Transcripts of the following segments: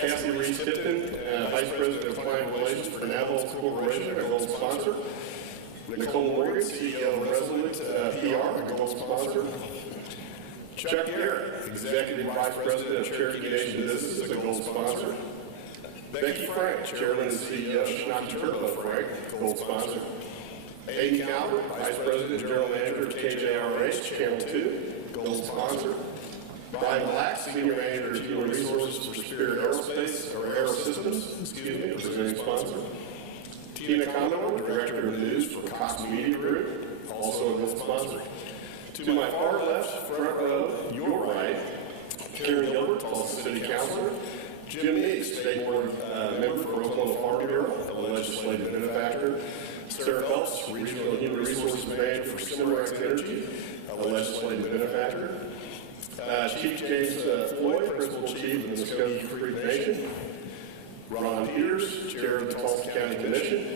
Kathy Reese-Tipton, Vice President of Client Relations for Navajo Corporation, a gold sponsor. Nicole Morgan, CEO of Resolute PR, a gold sponsor. Chuck Garrett, Executive Vice President of Cherokee Nation Business, a gold sponsor. Becky Frank, Chairman and CEO of Schnocke Turbo Frank, gold sponsor. Aiden Calvert, Vice President and General Manager of KJRH, Channel 2, gold sponsor. Brian Black, Senior Manager of Human Resources for Spirit Aerospace, or Aerosystems, presenting sponsor. Tina Commodore, Director of News for Cox Media Group, also a gold sponsor. To my far left, front row, your right, Karen Gilbert, Tulsa City Councilor. Jim Meeks, State Board Member for Oklahoma Farm Bureau, a legislative benefactor. Sarah Phelps, Regional Human Resources Manager for Cimarex Energy, a legislative benefactor. Chief James Floyd, Principal Chief of the Muskogee Creek Nation. Ron Peters, Chair of the Tulsa County Commission.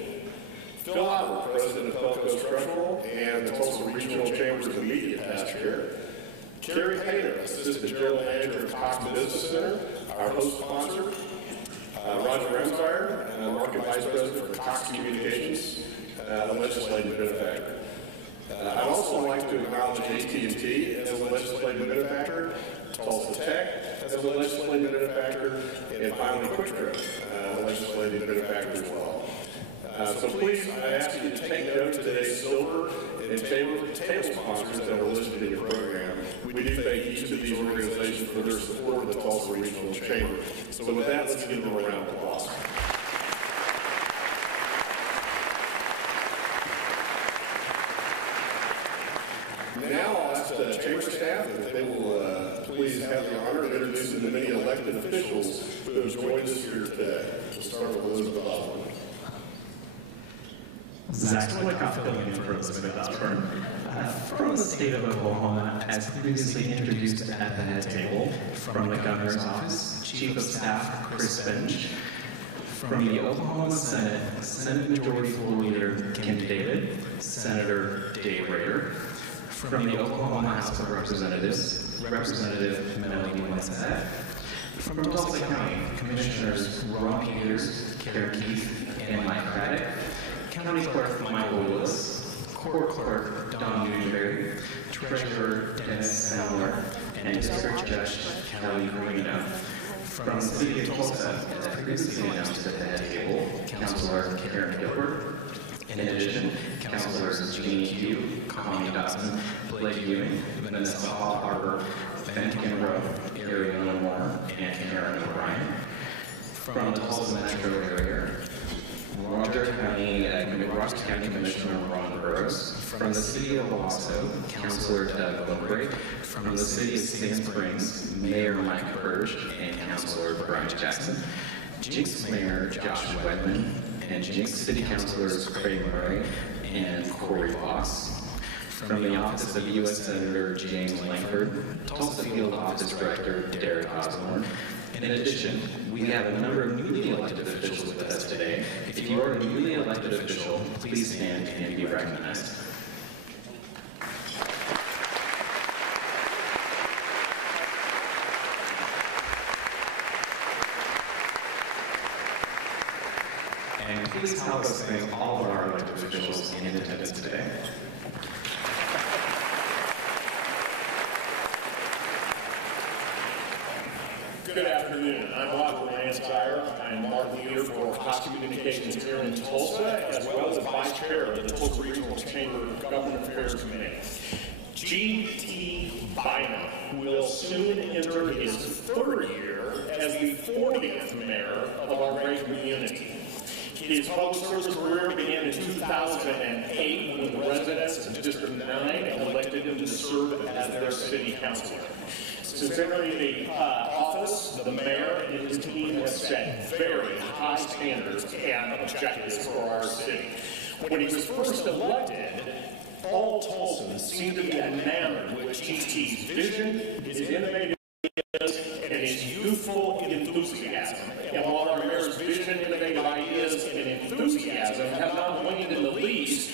Phil Albert, President of Pelco Structural and the Tulsa Regional Chambers of Media, past chair. Carrie Painter, Assistant General Manager of Cox Business Center, our host sponsor. Roger Remsire, Market Vice President for Cox Communications, a legislative benefactor. I'd also like to acknowledge AT&T as a legislative benefactor, Tulsa Tech as a legislative benefactor, and finally Quick Trip, a legislative benefactor as well. So please, I ask you to take note of today's silver and table sponsors that are listed in your program. We do thank each of these organizations for their support of the Tulsa Regional Chamber. So with that, let's give them a round of applause. Now I'll ask the chamber staff if they will please have the honor of introducing the many elected officials who have joined us here today. We'll start with Elizabeth Osborne. Zach Woodcock filling in for Elizabeth Osborne. From the state of Oklahoma, as previously introduced at the head table, from the governor's office, Chief of Staff Chris Finch. From the Oklahoma Senate, Senate Majority Floor Leader Kim David, Senator Dave Rader. From the Oklahoma House of Representatives, Representative Melanie Winsett. From Tulsa County, Commissioners Ron Peters, Kara Keith, and Mike Craddock. County Clerk Michael Willis, Court Clerk Don Newberry, Treasurer Dennis Sandler, and District Judge Kelly Greenup. From the City of Tulsa, as previously announced at the head table, Councilor Karen Gilbert. In addition, Councilors Jeannie Q, Connie Dotson, Blake Ewing, Vanessa Hall-Harbor, Ben Kimbrough, Ariana Moore, and Karen O'Brien. From the Tulsa metro area, Ross County Commissioner Ron Burrows. From the City of Owasso, Councilor Doug Lumberg. From the City of Sand Springs, Mayor Mike Purge and Councilor Brian Jackson. Jinx Mayor Josh Wedman. And Jinx City Councilors Craig Murray and Corey Voss. From the Office of U.S. Senator James Langford, Tulsa Field Office Director Derek Osborne. In addition, we have a number of newly elected officials with us today. If you are a newly elected official, please stand and be recognized. And please help us thank all of our elected officials in attendance today. Good afternoon. I'm Robert Lansdyer. I'm Mark Leader for Cox Communications here in Tulsa, as well as Vice Chair of the Tulsa Regional Chamber of Government Affairs Committee. G.T. Bynum will soon enter his third year as the 40th mayor of our great community. His public service career began in 2008 when the residents of District 9 elected him to serve as their city councilor. Since entering the office, the mayor and his team have set very high standards and objectives for our city. When he was first elected, all Tulsans seemed to be enamored with G.T.'s vision, his innovative ideas, and his youthful enthusiasm. And while our mayor's vision, innovative ideas, and enthusiasm have not waned in the least,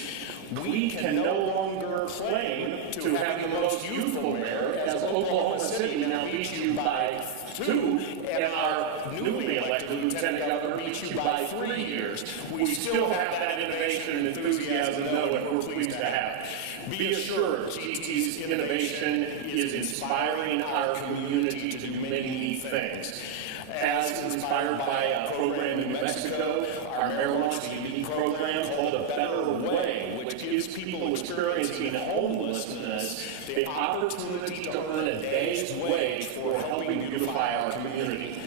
we can no longer claim to have the most youthful mayor, as Oklahoma City now leads you by 2, and our newly elected Lieutenant Governor beat you by 3 years. We still have that innovation and enthusiasm, though, and we're pleased to have it. Be assured, GT's innovation is inspiring our community to do many neat things. As inspired by a program in New Mexico, our mayor launched a unique program called A Better Way, which gives people experiencing homelessness the opportunity to earn a day's wage for helping beautify our community.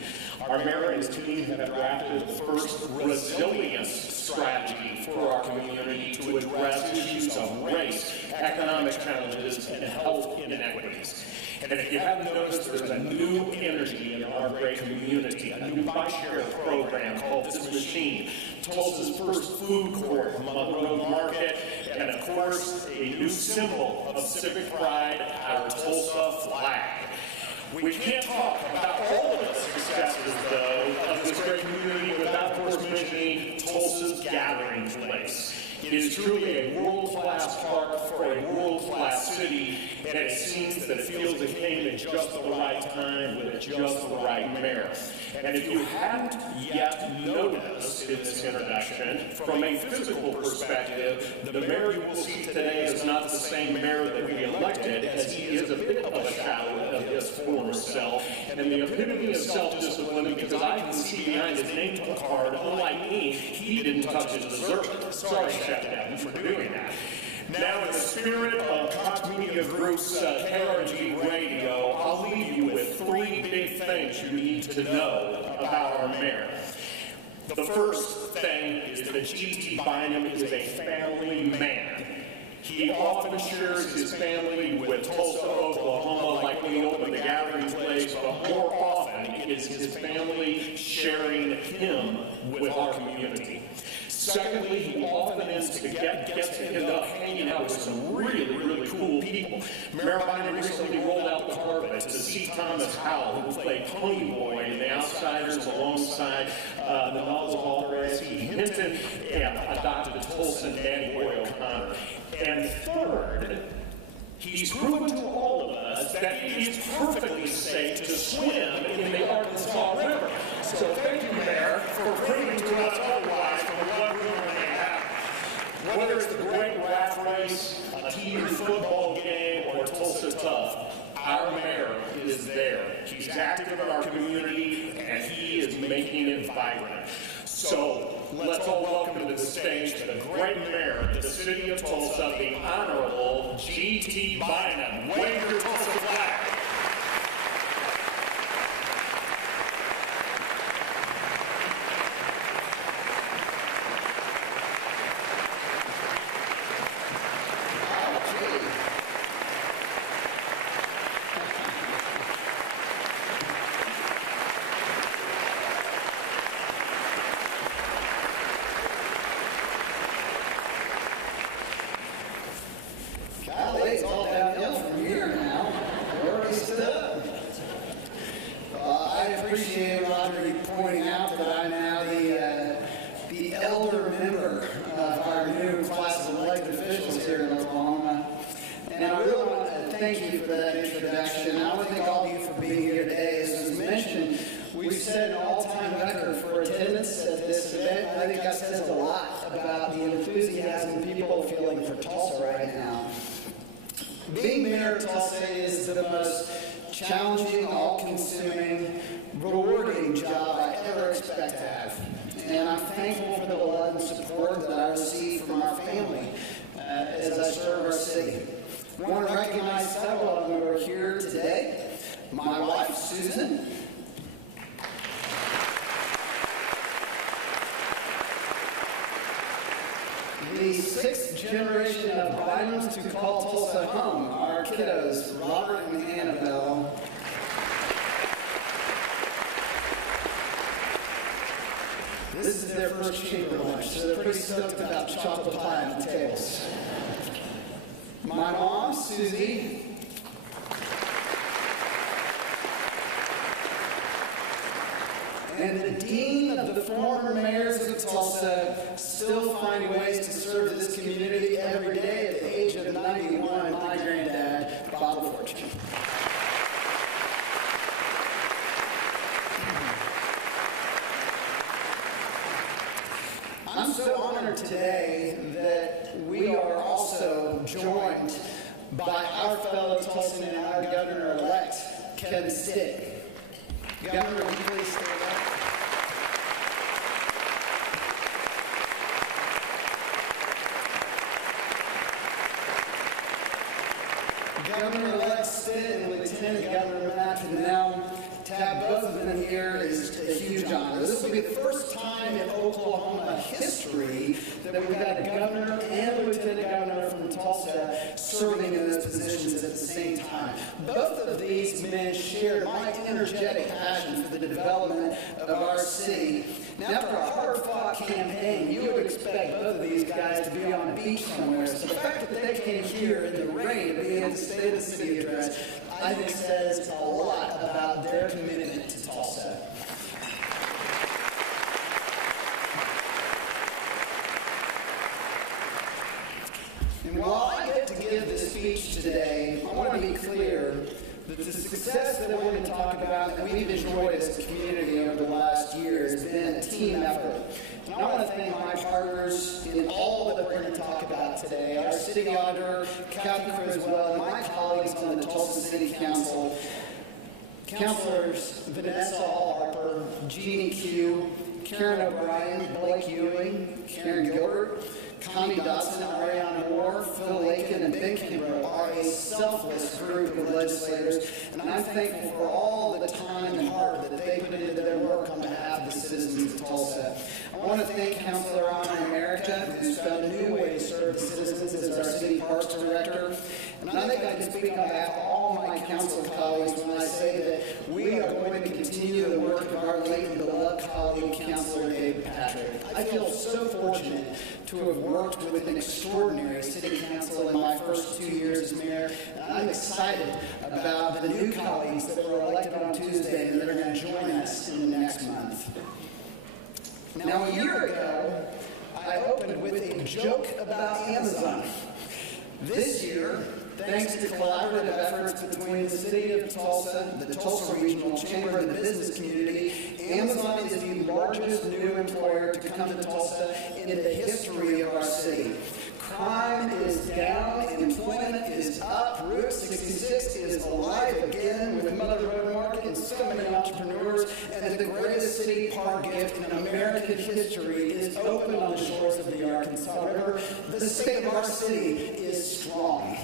Our mayor and his team have drafted the first resilience strategy for our community to address issues of race, economic challenges, and health inequities. And if you haven't noticed, there's a new energy in our great community, a new bike-share program called This Machine, Tulsa's first food court, Monroe Market, and of course, a new symbol of civic pride, our Tulsa flag. We can't talk about all of the successes, though, of this great community without, of course, mentioning Tulsa's gathering place. It is truly a world-class park for a world-class city, and it seems that it feels it came at just the right time with just the right mayor. And if you haven't yet noticed in this introduction, from a physical perspective, the mayor you will see today is not the same mayor that we elected, as he is a bit of a shadow of his former self, and in the epitome of self-discipline, because I can see behind his name card, unlike me, he didn't touch his dessert. Sorry, Chef Devin, for doing that. Now, in the spirit of Cox Media Group's KRG Radio, I'll leave you with 3 big things you need to know about our mayor. The first thing is that G.T. Bynum is a family man. He often shares his family with Tulsa, Oklahoma, like we opened the gathering place, but more often it is his family sharing him with our community. Secondly, he often gets to end up hanging out with some really, really cool people. Mayor Bynum recently rolled out the carpet to see Thomas Howell, who played Ponyboy in The Outsiders alongside the novel's author S.E. Hinton, and adopted Tulsa Danny Boy O'Connor. And third, he's proven to all of us that it is perfectly safe to swim in the Arkansas River. So thank you, Mayor, for proving to us otherwise from what we may have. Whether it's the great raft race, a team football game, or Tulsa Tough, our mayor is there. He's active in our community, and he is making it vibrant. So let's all welcome to the stage the great mayor of the city of Tulsa, the Honorable G.T. Bynum. Wave your Tulsa flag. It's all downhill from here now. We're already stood up. I appreciate Roger pointing out that I'm now the elder member of our new class of elected officials here in Oklahoma. And I really want to thank you for that introduction. I want to thank all of you for being here today. As was mentioned, we've set an all-time record for attendance at this event. I think that says a lot about the enthusiasm people are feeling for Tulsa right now. Being mayor of Tulsa is the most challenging, all-consuming, rewarding job I ever expect to have. And I'm thankful for the love and support that I receive from our family as I serve our city. I want to recognize several of them who are here today. My wife, Susan. The 6th generation of Bynums to call Tulsa home, our kiddos, Robert and Annabelle. This is their first chamber lunch, so they're pretty stoked about chocolate pie on the tables. My mom, Susie. And the dean of the former mayors of Tulsa still finding ways to serve this community every day at the age of 91, my granddad, Bob Fortune. so honored today that we are also joined by our fellow Tulsan and our Governor-elect, Kevin Stitt. Governor, will you please stand up? Governor-elect Stitt and Lieutenant Governor Matt, now to have both of them here is a huge honor. This will be the first time in Oklahoma history that we've had a governor and lieutenant governor from Tulsa serving in those positions at the same time. Both of these men share my energetic passion for the development of our city. Now, after a hard-fought campaign, you would expect both of these guys to be on a beach somewhere. So the fact that they came here in the rain to be able to State of the City address, I think says a lot about their commitment to Tulsa. And while I get to give this speech today, I want to be clear that the success that we're going to talk about and that we've enjoyed as a community over the last year has been a team effort. And I want to thank my partners in all that we're going to talk about today, our city auditor, Kathy Criswell, and my colleagues on the Tulsa City Council, Councilors Vanessa Harper, Jeannie Q, Karen O'Brien, Blake Ewing, Karen Gilbert, Connie Dotson, Ariana Moore, Phil Lakin, and Ben Kimbrough are a selfless group of legislators, and I'm thankful for all the time and heart that they put into their work on behalf of the citizens of Tulsa. I want to thank Councilor Anna America, who's found a new way to serve the citizens as our City Parks Director. And I think I can speak on behalf of all my council colleagues when I say that we are going to continue the work of our late and beloved colleague, Councilor Dave Patrick. I feel so fortunate to have worked with an extraordinary city council in my first 2 years as mayor. And I'm excited about the new colleagues that were elected on Tuesday and that are going to join us in the next month. Now, a year ago, I opened with a joke about Amazon. This year, thanks to collaborative efforts between the City of Tulsa, the Tulsa Regional Chamber, and the business community, Amazon is the largest new employer to come to Tulsa in the history of our city. Crime is down, employment is up, Route 66 is alive again with Mother Road Market and so many entrepreneurs, and the greatest city park gift in American history is open on the shores of the Arkansas River. The state of our city is strong.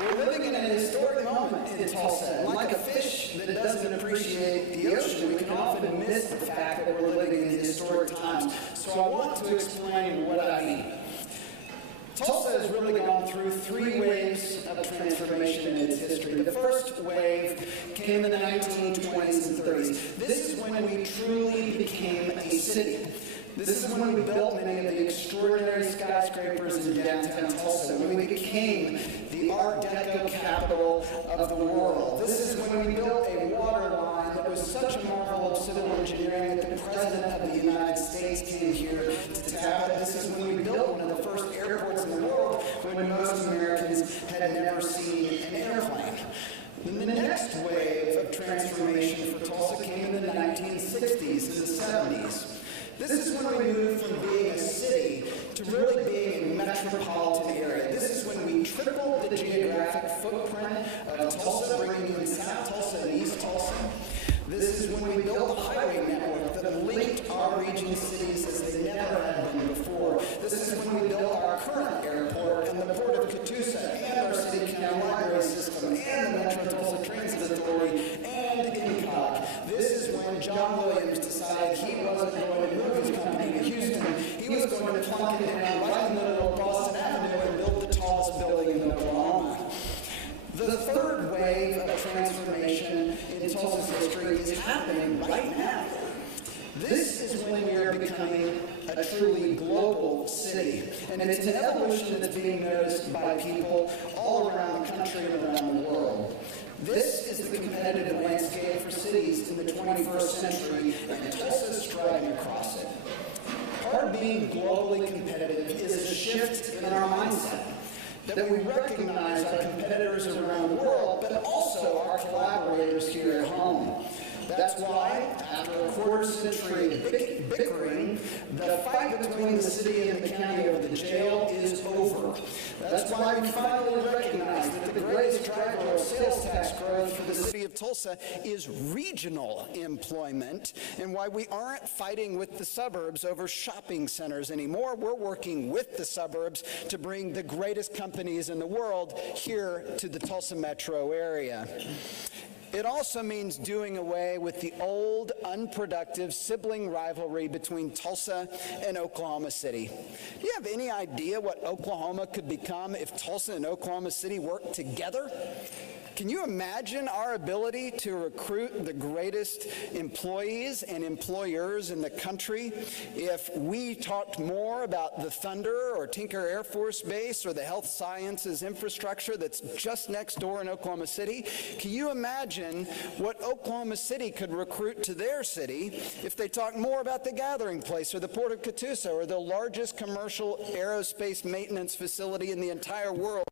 We're living in an historic moment in Tulsa, and like a fish that doesn't appreciate the ocean, we can often miss the fact that we're living in historic times. So I want to explain what I mean. Tulsa has really gone through 3 waves of transformation in its history. The first wave came in the 1920s and 30s. This is when we truly became a city. This is when we built many of the extraordinary skyscrapers in downtown Tulsa, when we became the Art Deco capital of the world. This is when we built a water line that was such a marvel of civil engineering that the President of the United States came here to tap it. This is when we built one of the first airports in the world when most Americans had never seen an airplane. Then the next wave of transformation for Tulsa came in the 1960s and the 70s. This is when we moved from being a city to really being a metropolitan area. This is when we tripled the geographic footprint of Tulsa, bringing in South Tulsa and East Tulsa. This is when we built a highway network that linked our region cities as they never had been before. This is when we built our current airport and the Port of Catoosa and our city county library system and the Metro Tulsa Transit Authority and INCOG. This is when John Williams decided he wasn't going to move his company to Houston. He was going to plunk it down right in the middle of Boston Avenue and build the tallest building in Oklahoma. The third wave of transformation in Tulsa's history is happening right now. This is when we are becoming a truly global city, and it's an evolution that's being noticed by people all around the country and around the world. This is the competitive landscape for cities in the 21st century, and Tulsa is striding across it. Part of being globally competitive is a shift in our mindset. that we recognize our competitors around the world, but also our collaborators here at home. That's why, after a quarter-century of bickering, the fight between the city and the county over the jail is over. That's why we finally recognize that the greatest driver of sales tax growth for the city of Tulsa is regional employment, and why we aren't fighting with the suburbs over shopping centers anymore. We're working with the suburbs to bring the greatest companies in the world here to the Tulsa metro area. It also means doing away with the old, unproductive sibling rivalry between Tulsa and Oklahoma City. Do you have any idea what Oklahoma could become if Tulsa and Oklahoma City worked together? Can you imagine our ability to recruit the greatest employees and employers in the country if we talked more about the Thunder or Tinker Air Force Base or the health sciences infrastructure that's just next door in Oklahoma City? Can you imagine what Oklahoma City could recruit to their city if they talked more about the Gathering Place or the Port of Catoosa or the largest commercial aerospace maintenance facility in the entire world?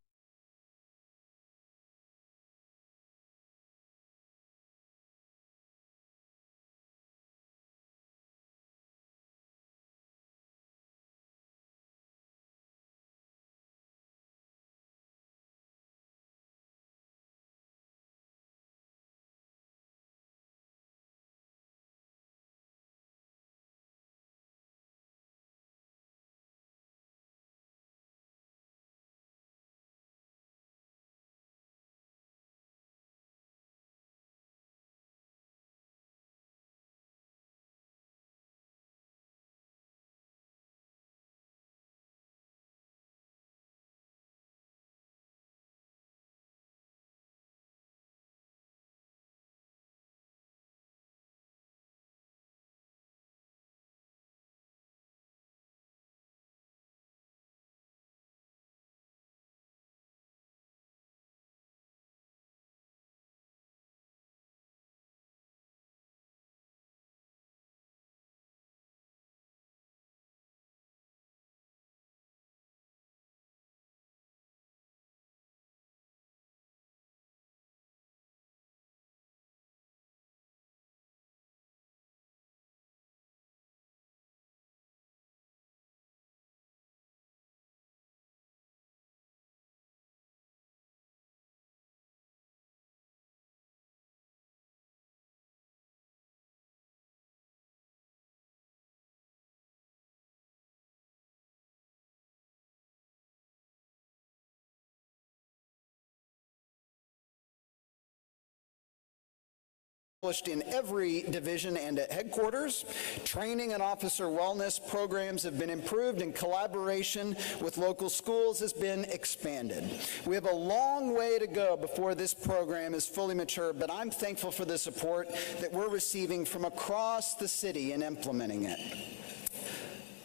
In every division and at headquarters. Training and officer wellness programs have been improved, and collaboration with local schools has been expanded. We have a long way to go before this program is fully mature, but I'm thankful for the support that we're receiving from across the city in implementing it.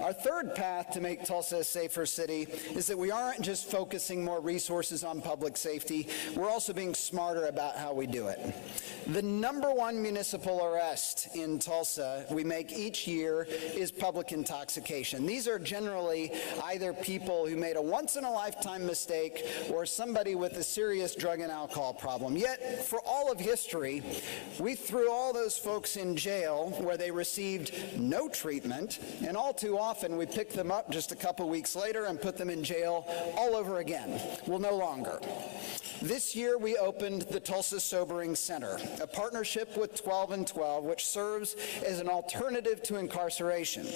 Our third path to make Tulsa a safer city is that we aren't just focusing more resources on public safety, we're also being smarter about how we do it. The #1 municipal arrest in Tulsa we make each year is public intoxication. These are generally either people who made a once-in-a-lifetime mistake or somebody with a serious drug and alcohol problem. Yet, for all of history, we threw all those folks in jail where they received no treatment, and all too often we pick them up just a couple weeks later and put them in jail all over again. Well, no longer. This year we opened the Tulsa Sobering Center, a partnership with 12 and 12, which serves as an alternative to incarceration.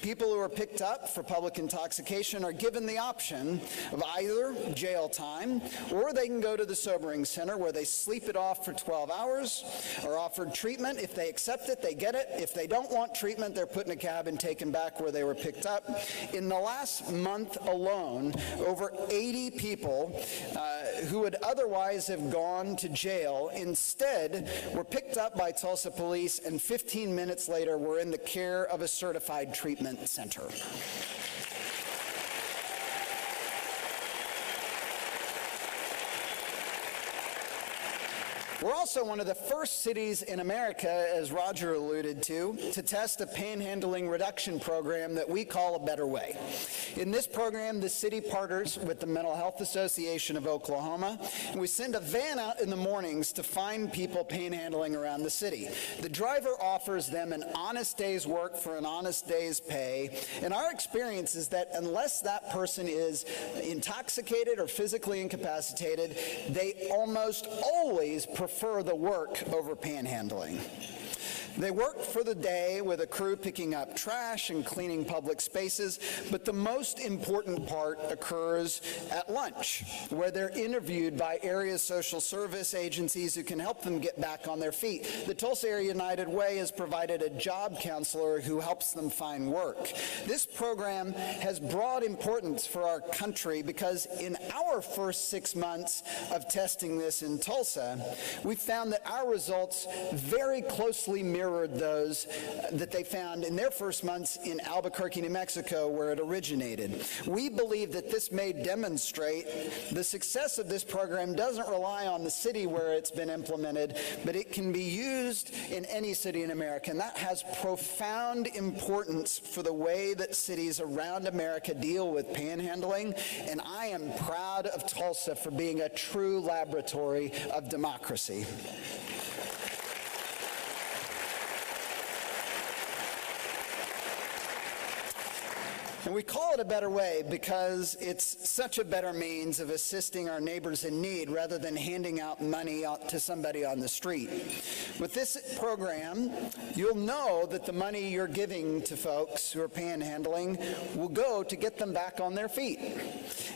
People who are picked up for public intoxication are given the option of either jail time, or they can go to the Sobering Center where they sleep it off for 12 hours, are offered treatment. If they accept it, they get it. If they don't want treatment, they're put in a cab and taken back where they were picked up. In the last month alone, over 80 people who would otherwise have gone to jail instead were picked up by Tulsa police, and 15 minutes later were in the care of a certified treatment center. We're also one of the first cities in America, as Roger alluded to test a panhandling reduction program that we call A Better Way. In this program, the city partners with the Mental Health Association of Oklahoma, and we send a van out in the mornings to find people panhandling around the city. The driver offers them an honest day's work for an honest day's pay, and our experience is that unless that person is intoxicated or physically incapacitated, they almost always prefer the work over panhandling. They work for the day with a crew picking up trash and cleaning public spaces, but the most important part occurs at lunch, where they're interviewed by area social service agencies who can help them get back on their feet. The Tulsa Area United Way has provided a job counselor who helps them find work. This program has broad importance for our country because in our first 6 months of testing this in Tulsa, we found that our results very closely mirrored those that they found in their first months in Albuquerque, New Mexico, where it originated. We believe that this may demonstrate the success of this program doesn't rely on the city where it's been implemented, but it can be used in any city in America, and that has profound importance for the way that cities around America deal with panhandling, and I am proud of Tulsa for being a true laboratory of democracy. And we call it A Better Way because it's such a better means of assisting our neighbors in need rather than handing out money to somebody on the street. With this program, you'll know that the money you're giving to folks who are panhandling will go to get them back on their feet.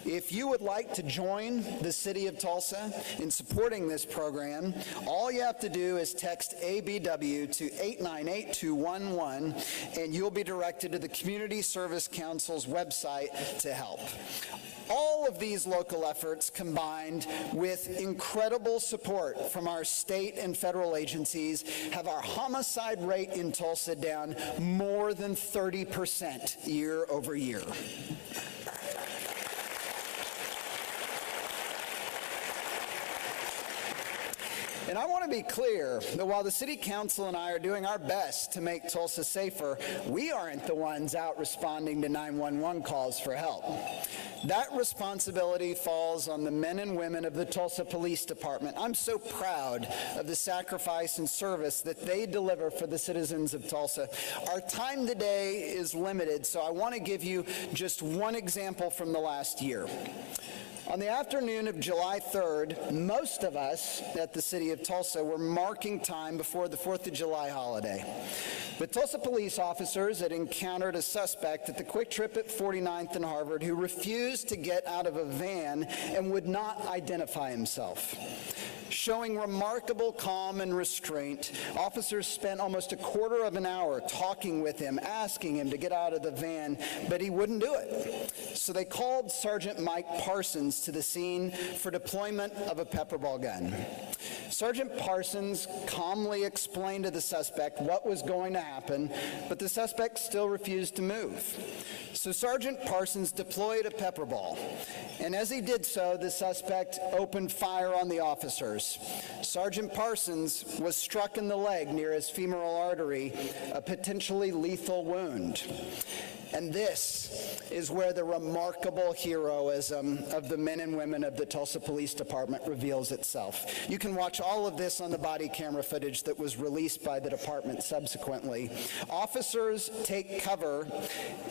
If you would like to join the City of Tulsa in supporting this program, all you have to do is text ABW to 898-211, and you'll be directed to the Community Service Council's website to help. All of these local efforts combined with incredible support from our state and federal agencies have our homicide rate in Tulsa down more than 30% year over year. And I want to be clear that while the City Council and I are doing our best to make Tulsa safer, we aren't the ones out responding to 911 calls for help. That responsibility falls on the men and women of the Tulsa Police Department. I'm so proud of the sacrifice and service that they deliver for the citizens of Tulsa. Our time today is limited, so I want to give you just one example from the last year. On the afternoon of July 3rd, most of us at the City of Tulsa were marking time before the 4th of July holiday. But Tulsa police officers had encountered a suspect at the Quick Trip at 49th and Harvard who refused to get out of a van and would not identify himself. Showing remarkable calm and restraint, officers spent almost a quarter of an hour talking with him, asking him to get out of the van, but he wouldn't do it. So they called Sergeant Mike Parsons to the scene for deployment of a pepperball gun. Sergeant Parsons calmly explained to the suspect what was going to happen, but the suspect still refused to move. So Sergeant Parsons deployed a pepperball, and as he did so, the suspect opened fire on the officers. Sergeant Parsons was struck in the leg near his femoral artery, a potentially lethal wound. And this is where the remarkable heroism of the men and women of the Tulsa Police Department reveals itself. You can watch all of this on the body camera footage that was released by the department subsequently. Officers take cover,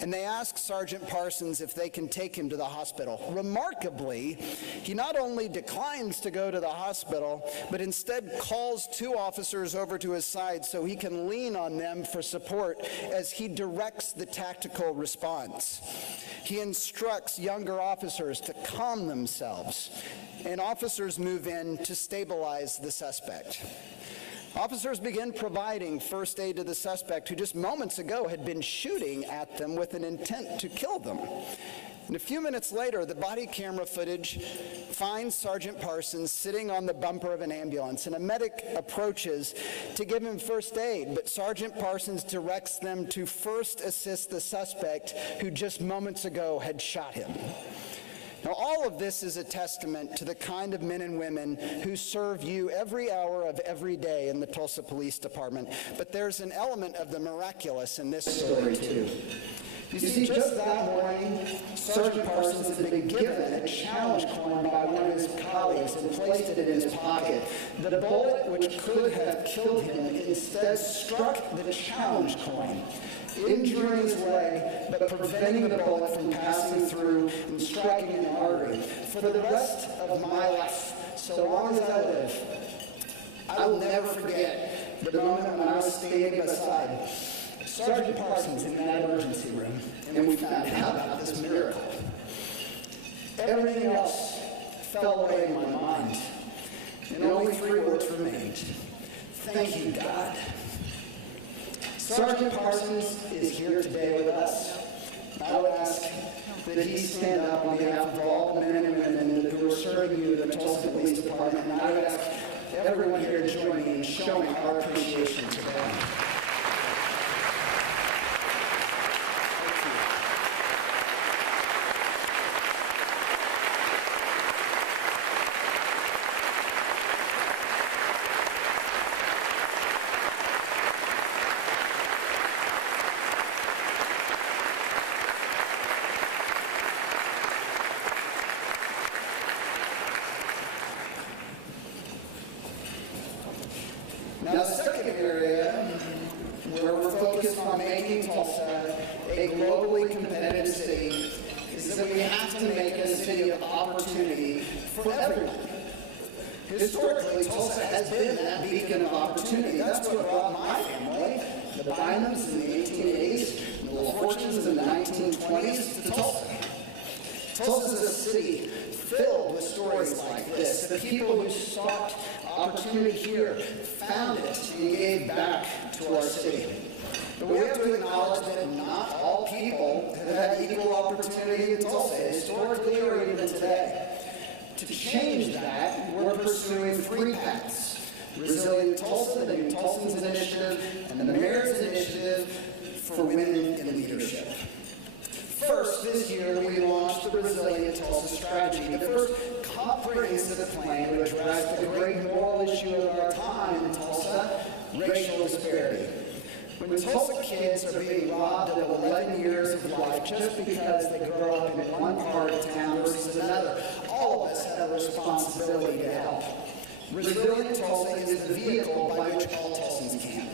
and they ask Sergeant Parsons if they can take him to the hospital. Remarkably, he not only declines to go to the hospital, but instead calls two officers over to his side so he can lean on them for support as he directs the tactical response. He instructs younger officers to calm themselves, and officers move in to stabilize the suspect. Officers begin providing first aid to the suspect who just moments ago had been shooting at them with an intent to kill them. And a few minutes later, the body camera footage finds Sergeant Parsons sitting on the bumper of an ambulance, and a medic approaches to give him first aid, but Sergeant Parsons directs them to first assist the suspect who just moments ago had shot him. Now, all of this is a testament to the kind of men and women who serve you every hour of every day in the Tulsa Police Department. But there's an element of the miraculous in this story, too. You see, just that morning, Sergeant Parsons had been given a challenge coin by one of his colleagues and placed it in his pocket. The bullet, which could have killed him, instead struck the challenge coin, injuring his leg, but preventing the bullet from passing through and striking an artery. For the rest of my life, so long as I live, I will never forget the moment when I was standing beside Sergeant Parsons in that emergency room, and we found out about this miracle. Everything else fell away in my mind, and only 3 words remained. Thank you, God. Sergeant Parsons is here today with us. I would ask that he stand up on behalf of all the men and women who are serving you in the Tulsa Police Department, and I would ask everyone here to join me in showing our appreciation to them. Now, the second area where we're focused on making Tulsa a globally competitive city is that we have to make it a city of opportunity for everyone. Historically, Tulsa has been that beacon of opportunity. That's what brought my family, the Bynums in the 1880s, and the Little Fortunes in the 1920s, to Tulsa. Tulsa is a city filled with stories like this. The people who sought opportunity here found it and gave back to our city. But we have to acknowledge that not all people have had equal opportunity in Tulsa, historically or even today. To change that, we're pursuing 3 paths: Resilient Tulsa, the New Tulsans Initiative, and the Mayor's Initiative for Women in Leadership. First, this year, we launched the Resilient Tulsa Strategy, the first comprehensive plan to address the great moral issue of our time in Tulsa, racial disparity. When Tulsa kids are being robbed of 11 years of life just because they grow up in one part of town versus another, all of us have a responsibility to help. Resilient Tulsa is the vehicle by which all Tulsans can.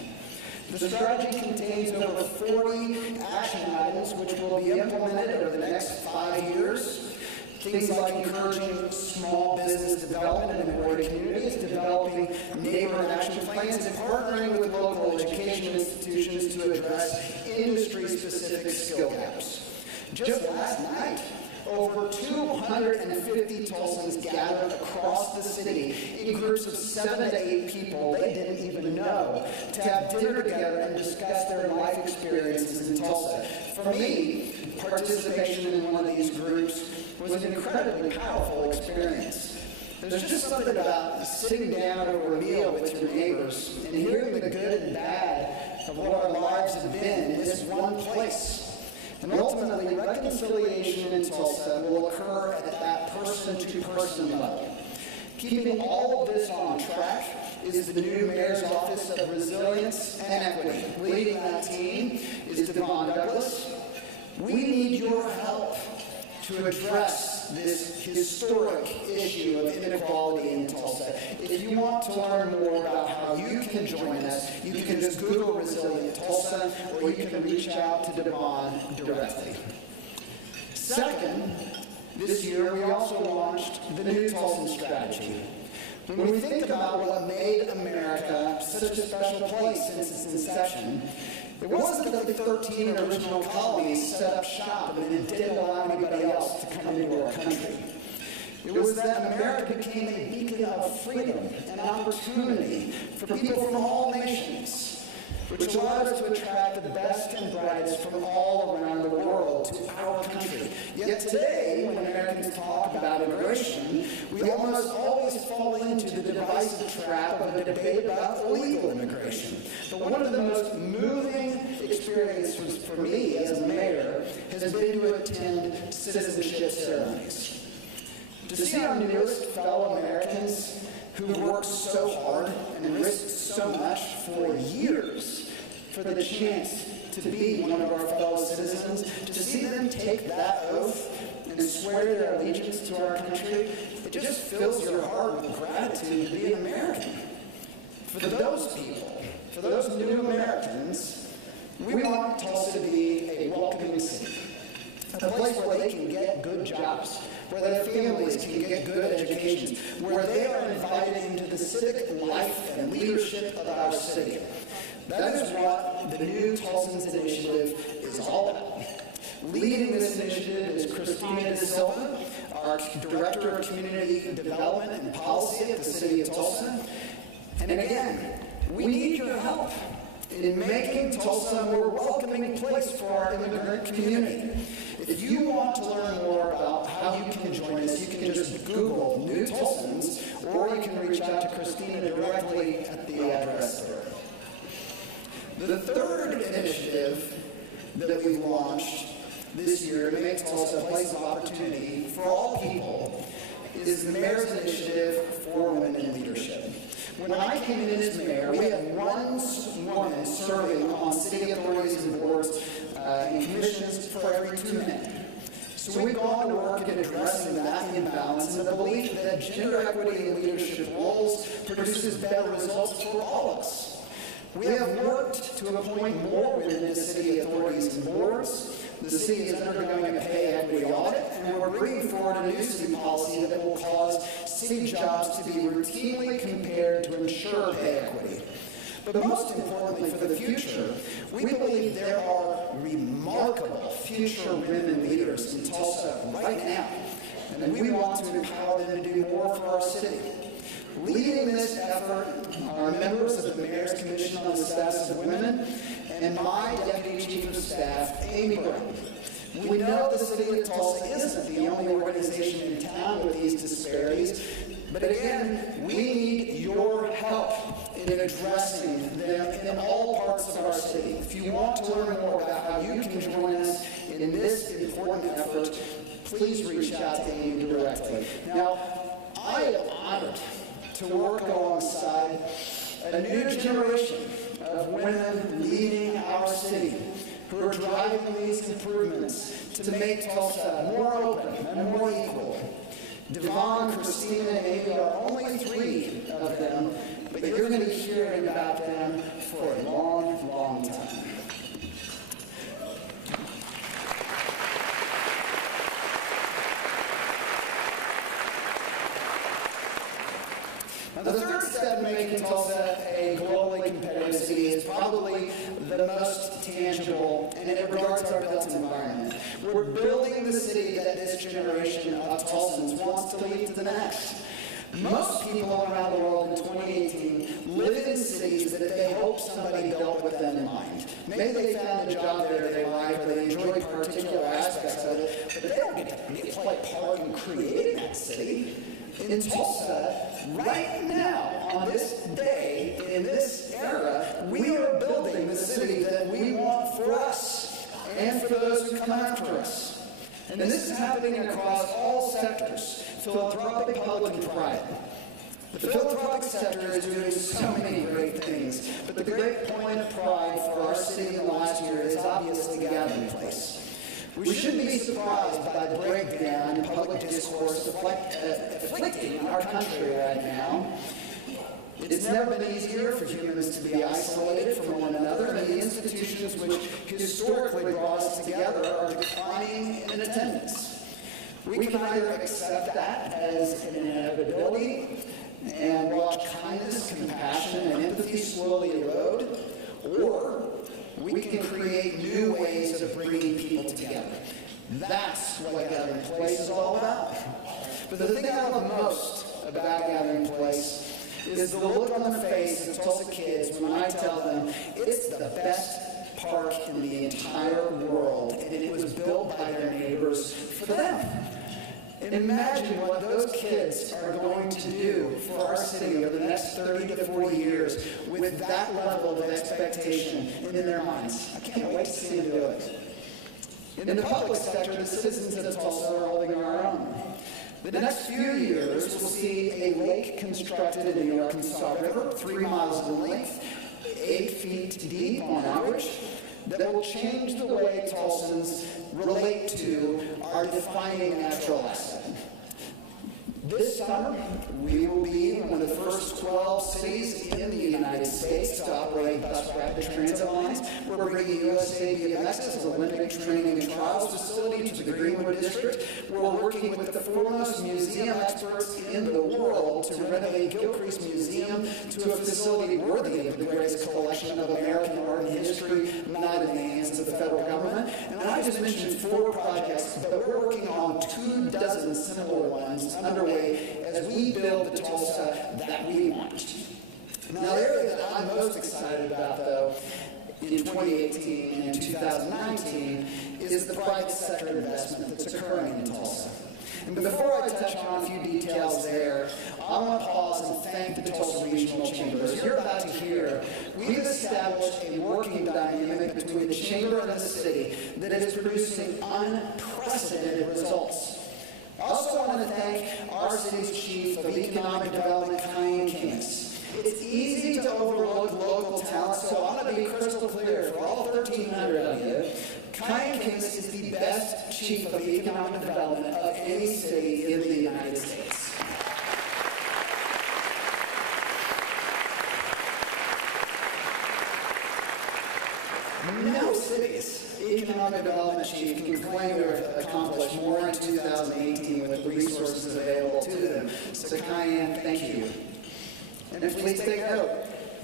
The strategy contains over 40 action items which will be implemented over the next 5 years. Things like encouraging small business development in minority communities, developing neighborhood action plans, and partnering with local education institutions to address industry-specific skill gaps. Just last night, over 250 Tulsans gathered across the city in groups of 7 to 8 people they didn't even know to have dinner together and discuss their life experiences in Tulsa. For me, participation in one of these groups was an incredibly powerful experience. There's just something about sitting down over a meal with your neighbors and hearing the good and bad of what our lives have been in this one place. And ultimately, reconciliation in Tulsa will occur at that person-to-person level. Keeping all of this on track is the new Mayor's Office of Resilience and Equity. Leading that team is Devon Douglas. We need your help to address this historic issue of inequality in Tulsa. If you want to learn more about how you can join us, you can just Google Resilient Tulsa, or you can reach out to Devon directly. Second, this year we also launched the New Tulsan Strategy. When we think about what made America such a special place since its inception, it wasn't that the 13 original colonies set up shop and didn't allow anybody else to come into our country. It was that America became a beacon of freedom and opportunity for people from all nations, which allowed us to attract the best and brightest from all around the world to our country. Yet today, when Americans talk about immigration, we almost always fall into the divisive trap of a debate about illegal immigration. But one of the most moving experiences for me as a mayor has been to attend citizenship ceremonies. To see our newest fellow Americans who worked so hard and risked so much for years for the chance to be one of our fellow citizens, to see them take that oath and swear their allegiance to our country, it just fills your heart with gratitude to be an American. For those people, for those new Americans, we want Tulsa to be a welcoming city, a place where they can get good jobs, where their families can get good educations, where they are invited into the civic life and leadership of our city. That is what the new Tulsans Initiative is all about. Leading this initiative is Christina De Silva, our Director of Community Development and Policy at the City of Tulsa. And again, we need your help in making Tulsa a more welcoming place for our immigrant community. If you want to learn more about how you can join us, you can just Google New Tulsans, or you can reach out to Christina directly at the address there. The third initiative that we've launched this year to make Tulsa a place of opportunity for all people is the Mayor's Initiative for Women in Leadership. When I came in as mayor, we had one woman serving on city authorities and boards and commissions for every 2 men. So we've gone to work in addressing that imbalance and the belief that gender equity in leadership roles produces better results for all of us. We have worked to appoint more women to city authorities and boards. The city is undergoing a pay equity audit, and we're bringing forward a new city policy that will cause city jobs to be routinely compared to ensure pay equity. But most importantly for the future, we believe there are remarkable future women leaders in Tulsa right now, and we want to empower them to do more for our city. Leading this effort are members of the Mayor's Commission on the Status of Women and my Deputy Chief of Staff, Amy Brown. We know the City of Tulsa isn't the only organization in town with these disparities, but again, we need your help in addressing them in all parts of our city. If you want to learn more about how you can join us in this important effort, please reach out to Amy directly. Now, I am honored to work alongside a new generation of women leading our city who are driving these improvements to make Tulsa more open and more equal. Devon, Christina, and Amy are only 3 of them, but you're going to be hearing about them for a long, long time. Now, the third step in making Tulsa a globally competitive city is probably the most tangible, and it regards our built environment. We're building the city that this generation of Tulsans wants to leave to the next. Most people around the world in 2018 live in cities that they hope somebody built with them in mind. Maybe they found a job there they like, or they enjoy particular aspects of it, but they don't get to play part in creating that city. In Tulsa, right now, on this day, in this era, we are building the city that we want for us and for those who come after us. And this is happening across all sectors, philanthropic, public, and private. The philanthropic sector is doing so many great things, but the great point of pride for our city in the last year is obviously Gathering Place. We shouldn't be surprised by the breakdown in public discourse afflicting our country right now. It's never been easier for humans to be isolated from one another, and the institutions which historically brought us together are declining in attendance. We can either accept that as an inevitability and watch kindness, compassion, and empathy slowly erode, or we can create new ways of bringing people together. That's what Gathering Place is all about. But the thing I love most about Gathering Place is the look on the face of Tulsa kids when I tell them it's the best park in the entire world, and it was built by their neighbors for them. And imagine what those kids are going to do for our city over the next 30 to 40 years with that level of expectation in their minds. I can't wait to see them do it. In the public sector, the citizens of Tulsa are holding our own. The next few years will see a lake constructed in the Arkansas River, 3 miles in length, 8 feet deep on average, that will change the way Tulsans relate to our defining natural asset. This summer, we will be one of the first 12 cities in the United States to operate bus rapid transit lines. We're bringing USA BMX as an Olympic training and trials facility to the Greenwood District. We're working with the foremost museum experts in the world to renovate Gilcrease Museum to a facility worthy of the greatest collection of American art and history, not in the hands of the federal government. And I just mentioned 4 projects, but we're working on 24 similar ones underway as we build the Tulsa that we want. Now, the area that I'm most excited about, though, in 2018 and 2019 is the private sector investment that's occurring in Tulsa. And before I touch on a few details there, I want to pause and thank the Tulsa Regional Chamber. As you're about to hear, we've established a working dynamic between the Chamber and the city that is producing unprecedented results. I also want to thank our city's Chief of Economic Development, Kyan Kings. It's easy to overlook local talent, so I want to be crystal clear for all 1,300 of you. Kyan Kings is the best Chief of Economic Development of any city in the United States. No city's economic development chief can claim to have accomplished more in 2018 with the resources available to them. So Kyan, thank you. And please take note,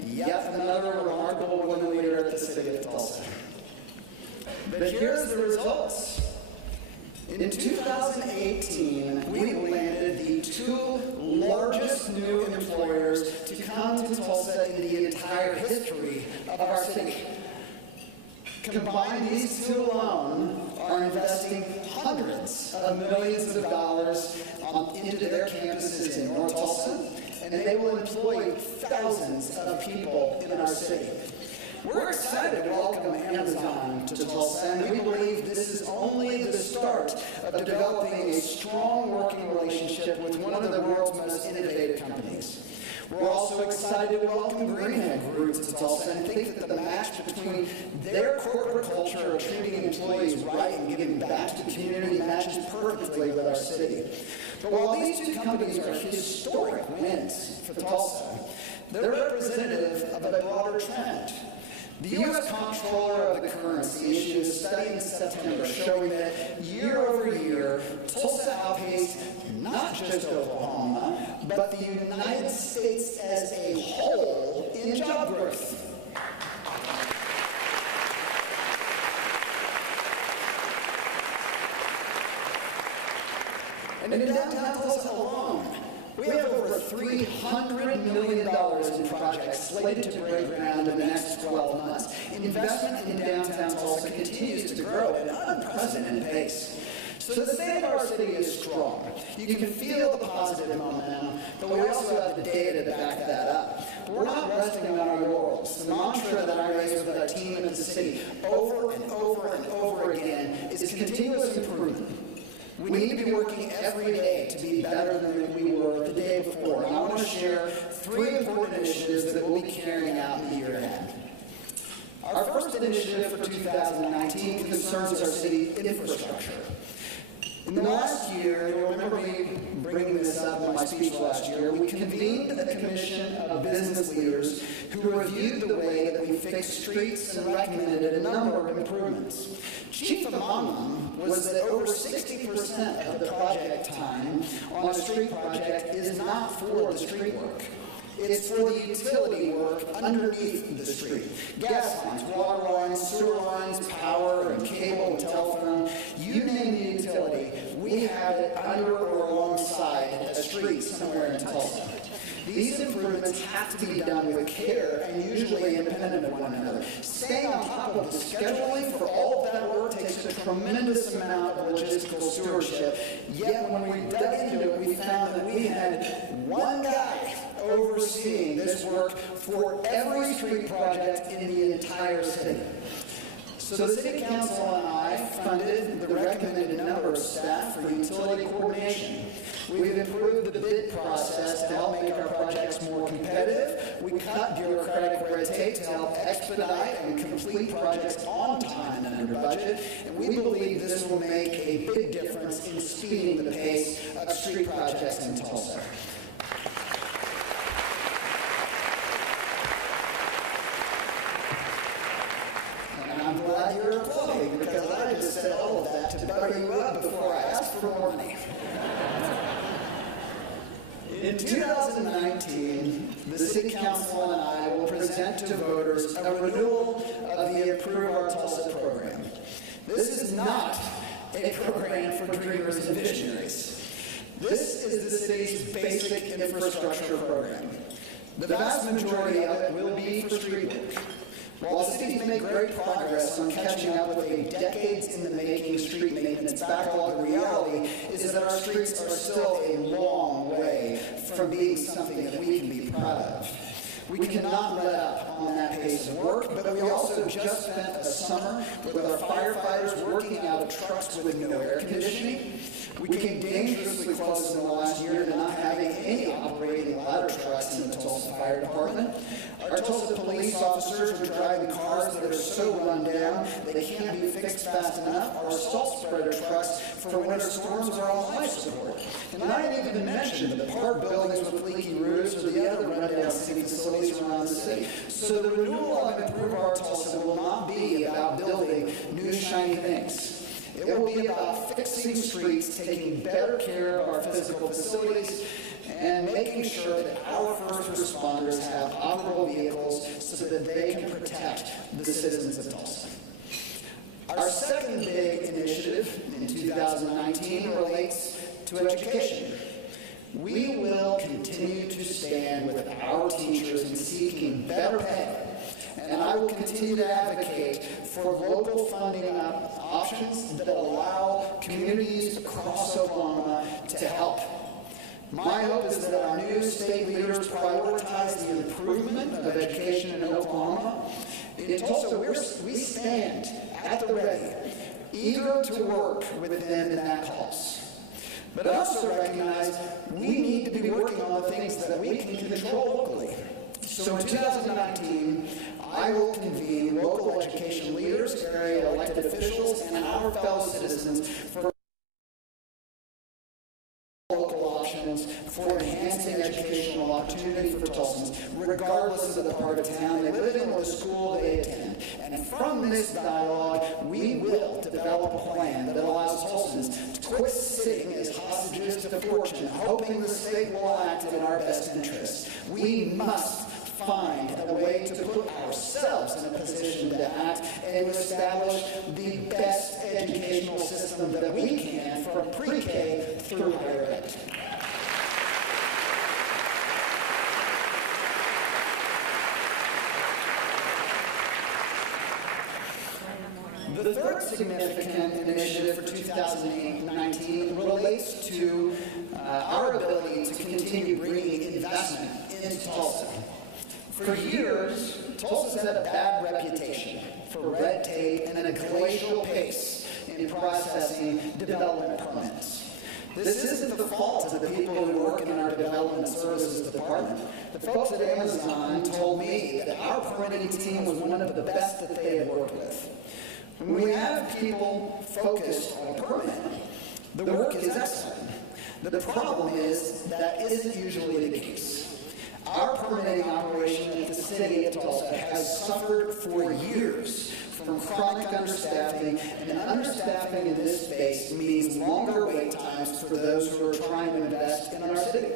yet another remarkable woman leader at the city of Tulsa. But here's the results. In 2018, we landed the 2 largest new employers to come to Tulsa in the entire history of our city. Combined, these 2 alone are investing hundreds of millions of dollars into their campuses in North Tulsa, and they will employ thousands of people in our city. We're excited to welcome Amazon to Tulsa, and we believe this is only the start of developing a strong working relationship with one of the world's most innovative companies. We're also excited to welcome Greenhead Group to Tulsa and think that the match between their corporate culture of treating employees right and giving back to the community matches perfectly with our city. But while these 2 companies are historic wins for Tulsa, they're representative of a broader trend. The U.S. Comptroller of the Currency issued a study in September showing that year over year, Tulsa outpaced not just Oklahoma, but the United States as a whole in job growth. And in downtown Tulsa alone, we have over $300 million in projects slated to break ground in the next 12 months. Investment in downtown Tulsa continues to grow at an unprecedented pace. So the state of our city is strong. You can feel the positive momentum, but we also have the data to back that up. We're not resting on our laurels. The mantra that I raise with our team in the city over and over and over again is continuous improvement. We need to be working every day to be better than we were the day before. And I want to share 3 important initiatives that we'll be carrying out in the year ahead. Our first initiative for 2019 concerns our city infrastructure. In the last year, you'll remember me bringing this up in my speech last year, we convened a commission of business leaders who reviewed the way that we fixed streets and recommended a number of improvements. Chief among them was that over 60% of the project time on a street project is not for the street work. It's for the utility work underneath the street. Gas lines, water lines, sewer lines, power and cable and telephone, you name the utility, we have it under or alongside a street somewhere in Tulsa. These improvements have to be done with care and usually independent of one another. Staying on top of the scheduling for all of that work takes a tremendous amount of logistical stewardship. Yet when we dug into it, we found that we had one guy overseeing this work for every street project in the entire city. So the City Council and I funded the recommended number of staff for utility coordination. We've improved the bid process to help make our projects more competitive. We cut bureaucratic red tape to help expedite and complete projects on time and under budget. And we believe this will make a big difference in speeding the pace of street projects in Tulsa. And I'm glad you're applauding, because I just said all of that to butter you up before I asked for more money. In 2019, the City Council and I will present to voters a renewal of the Improve Our Tulsa program. This is not a program for dreamers and visionaries. This is the city's basic infrastructure program. The vast majority of it will be for street work. While the city's made great progress on catching up with a decades-in-the-making street maintenance backlog, the reality is that our streets are still a long way from being something that we can be proud of. We cannot let up on that pace of work, but we also just spent a summer with our firefighters working out of trucks with no air conditioning. We came dangerously close in the last year to not having any operating ladder trucks in the Tulsa Fire Department. Our Tulsa police officers are driving cars that are so run down they can't be fixed fast enough. Our salt spreader trucks for winter storms are on life support. And I didn't even mention the park buildings with leaky roofs or the other rundown city facilities around the city. So the renewal of Improve Our Tulsa will not be about building new shiny things. It will be about fixing streets, taking better care of our physical facilities, and making sure that our first responders have operable vehicles so that they can protect the citizens of Tulsa. Our second big initiative in 2019 relates to education. We will continue to stand with our teachers in seeking better pay, and I will continue to advocate for local funding options that allow communities across Oklahoma to help. My hope is that our new state leaders prioritize the improvement of education in Oklahoma. In Tulsa, we stand at the ready, eager to work with them in that cause. But I also recognize we need to be working on the things that we can control locally. So in 2019, I will convene local education leaders, area elected officials, and our fellow citizens for local options for enhancing educational opportunity for Tulsans, regardless of the part of town they live in or the school they attend. And from this dialogue, we will develop a plan that allows Tulsans to quit sitting as hostages to fortune, hoping the state will act in our best interests. We must find a way to put ourselves in a position to act and establish the best educational system that we can from pre-K through higher ed. The third significant initiative for 2019 relates to our ability to continue bringing investment into Tulsa. For years, Tulsa's had a bad reputation for red tape and a glacial pace in processing development permits. This isn't the fault of the people who work in our development services department. The folks at Amazon told me that our permitting team was one of the best that they had worked with. When we have people focused on permitting, the work is excellent. The problem is that isn't usually the case. Our permitting operation at the city of Tulsa has suffered for years from chronic understaffing, and understaffing in this space means longer wait times for those who are trying to invest in our city.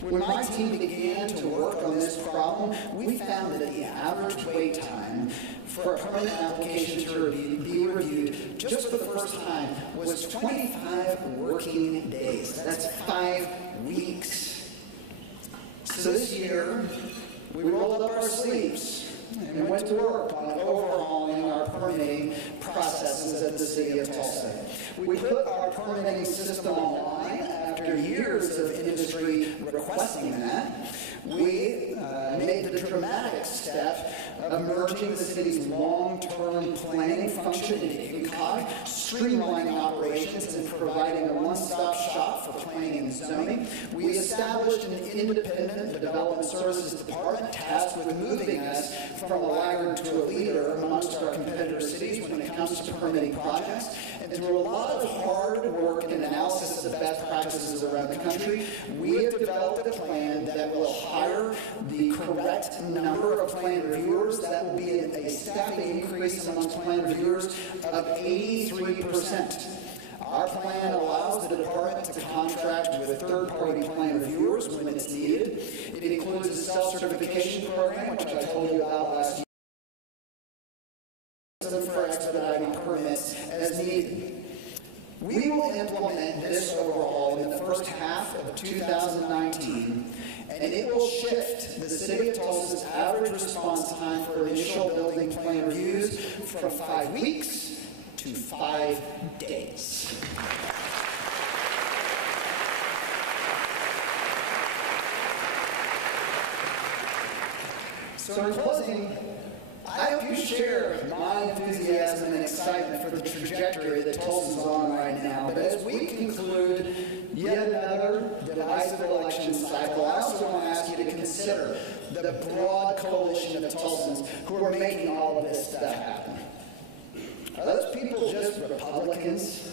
When my team began to work on this problem, we found that the average wait time for a permit application to be reviewed just for the first time was 25 working days. That's 5 weeks. So this year, we rolled up our sleeves and went to work on overhauling our permitting processes at the city of Tulsa. We put our permitting system online after years of industry requesting that. we made the dramatic step of merging the city's long-term planning function into INCOG, streamlining operations and providing a one-stop shop for planning and zoning. We established an independent development services department tasked with moving us from a laggard to a leader amongst our competitor cities when it comes to permitting projects. And through a lot of hard work and analysis of best practices around the country, we have developed a plan that will hire the correct number of plan reviewers. That will be a staffing increase amongst plan reviewers of 83%. Our plan allows the department to contract with third-party plan reviewers when it's needed. It includes a self-certification program, which I told you about last year, for expediting permits as needed. We will implement this overhaul in the first half of 2019, and it will shift the City of Tulsa's average response time for initial building plan reviews from 5 weeks to 5 days. So in closing, I hope you share my enthusiasm and excitement for the trajectory that Tulsa's on right now. But as we conclude yet another divisive election cycle, I also want to ask you to consider the broad coalition of Tulsans who are making all of this stuff happen. Are those people just Republicans?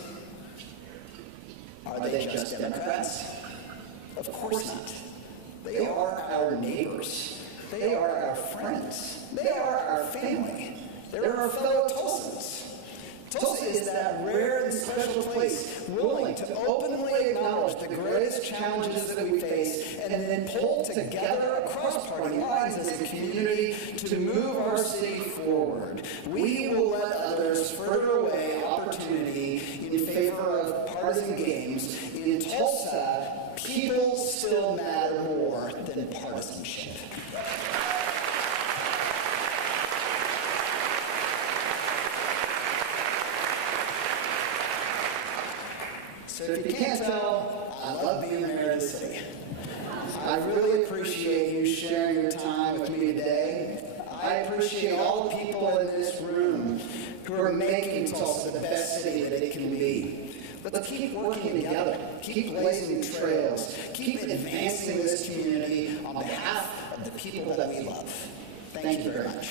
Are they just Democrats? Of course not. They are our neighbors. They are our friends. They are our family. They're our fellow Tulsans. Tulsa is that rare and special place willing to openly acknowledge the greatest challenges that we face and then pull together across party lines as a community to move our city forward. We will let others further away opportunity in favor of partisan games. In Tulsa, people still matter more than partisanship. So if you can't tell, I love being mayor of the city. I really appreciate you sharing your time with me today. I appreciate all the people in this room who are making Tulsa the best city that it can be. Let's keep working together, keep blazing trails, keep advancing this community on behalf of the people that we love. Thank you very much.